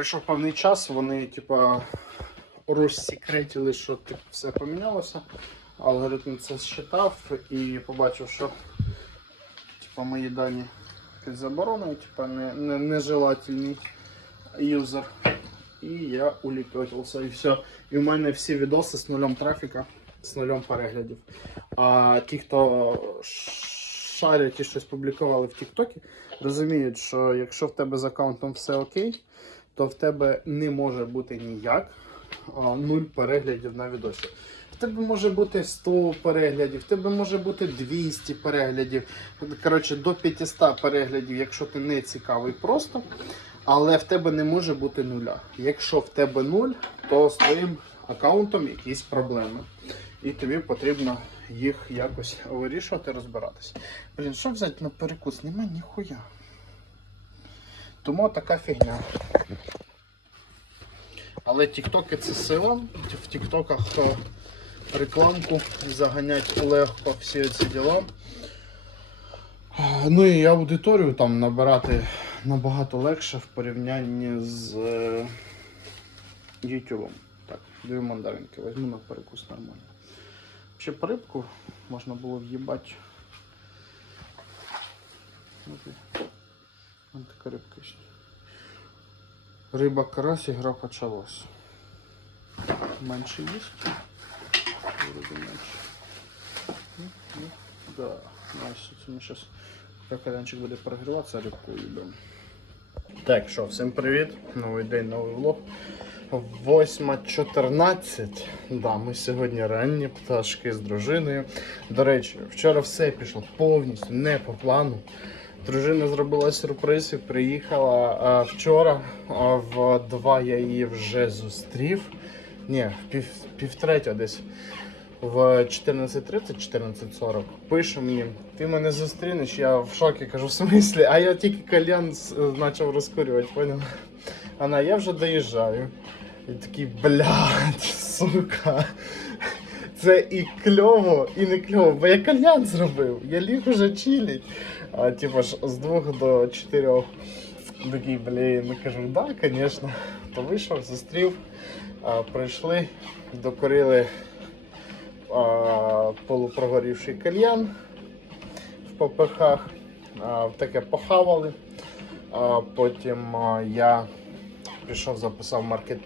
пройшов певний час, вони, типа, розсекретили, що типу, все помінялося. Алгоритм це считав і побачив, що типа, мої дані під забороною, типа, не, не, нежелательний юзер. І я уліпетився і все. І в мене всі відоси з нулем трафіка, з нулем переглядів. А ті, хто шарять і щось публікували в Тіктокі, розуміють, що якщо в тебе з аккаунтом все окей, то в тебе не може бути ніяк а, нуль переглядів на відосі. В тебе може бути 100 переглядів, в тебе може бути 200 переглядів. Коротше, до 500 переглядів, якщо ти не цікавий просто. Але в тебе не може бути нуля. Якщо в тебе нуль, то з твоїм аккаунтом якісь проблеми. І тобі потрібно їх якось вирішувати, розбиратися. Блін, що взяти на перекус? Нема ніхуя. Тому така фігня. Але тіктоки це сила. В тіктоках рекламку заганять легко всі ці діла. Ну і аудиторію там набирати набагато легше в порівнянні з е, YouTube. Так, дві мандаринки візьму на перекус нормально. Ще по рибку можна було в'їбати. Вон така рибка ще. Риба карась, ігра почалась. Менше їсть. Вроде менше. Да, значит, мы сейчас, как коленчик буде прогріватися, рибку їбемо. Так, що, всім привіт. Новий день, новий влог. 8.14. Да, ми сьогодні ранні пташки з дружиною. До речі, вчора все пішло повністю не по плану. Дружина зробила сюрприз і приїхала а, вчора. А, в 2 я її вже зустрів. Ні, в пів, півтретя десь в 14.30-14.40 пише мені, ти мене зустрінеш, я в шокі кажу, в смислі, а я тільки кальян почав розкурювати, поняла? Вона, я вже доїжджаю. І такий, блядь, сука. Це і кльово, і не кльово, бо я кальян зробив, я ліг уже чилить. А типу ж з двох до чотирьох. Такий, блін, кажу, да, звісно. То вийшов, зустрів, а, прийшли, докорили а, полупрогорівший кальян в попихах, а, таке похавали. А, потім а, я пішов, записав маркет